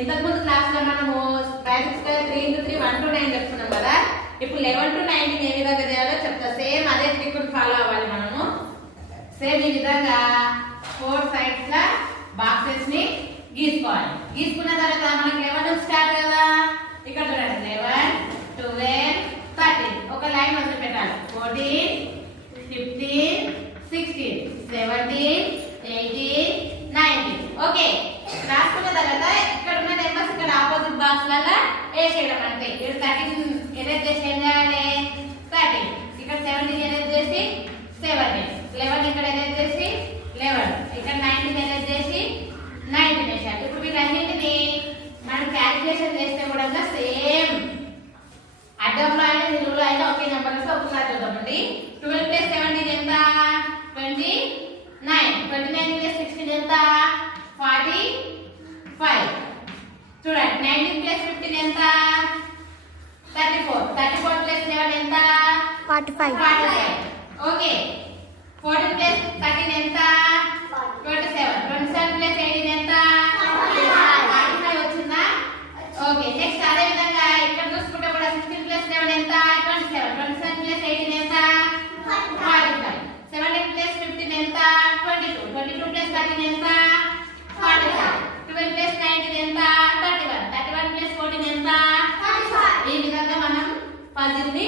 ఇంతకుముందు క్లాస్ లో మనము బేసిక్స్ 3 into 3 1 to 9 చెప్పుకున్నాం కదా. ఇప్పుడు 11 to 19 ఏ విధంగా చేయాలో చెప్తా. సేమ్ అదే ట్రిక్ ఫాలో అవ్వాలి మనము. సేమ్ ఈ విధంగా 4 సైడ్స్ లా బాక్సెస్ ని గీసుకోవాలి. గీసుకున్న తర్వాత మనకి 11 నుంచి స్టార్ట్ కదా. ఇక్కడ చూడండి 11 12 13 ఒక లైన్ వదిలి పెట్టాలి. 14 15 16 17 18 19 ఓకే. రాసుకున్న తర్వాత ఇక్కడ ఉన్న నెంబర్స్ ఇక్కడ ఆపోజిట్ బాక్స్ లాగా వేసేయడం అంతే. ఇక్కడ 13 ఎరేజ్ చేసి ఏం చేయాలి 13, ఇక్కడ 17 ఎరేజ్ చేసి 17, 11 ఇక్కడ ఎరేజ్ చేసి 11, ఇక్కడ 19 ఎరేజ్ చేసి 19 వేసాలి. ఇప్పుడు వీటన్నింటిని మనం క్యాలిక్యులేషన్ చేస్తే కూడా సేమ్ అడ్డంలో అయినా నిలువులో అయినా ఒకే నెంబర్ వస్తే ఒకసారి చూద్దామండి. 12 + 17 ఎంత 29, 29 + 16 ఎంత 45. చూడండి 19 + 15 ఎంత 34, 34 + 11 ఎంత 45. ఓకే. 14 + 13 ఎంత 27, 27 + 18 ఎంత 45 వచ్చిందా. ఓకే. నెక్స్ట్ అదే విధంగా ఇక్కడ చూసుకుంటే కూడా 16 + 11 ఎంత 27, 27 + 18 ఎంత 45, 17 + 15 ఎంత 22, 22 + 13 ఎంత 45, 12 + 19 ఎంత 31, 31 + 14 ఎంత 35. ఈ విధంగా మనం పజిల్ ని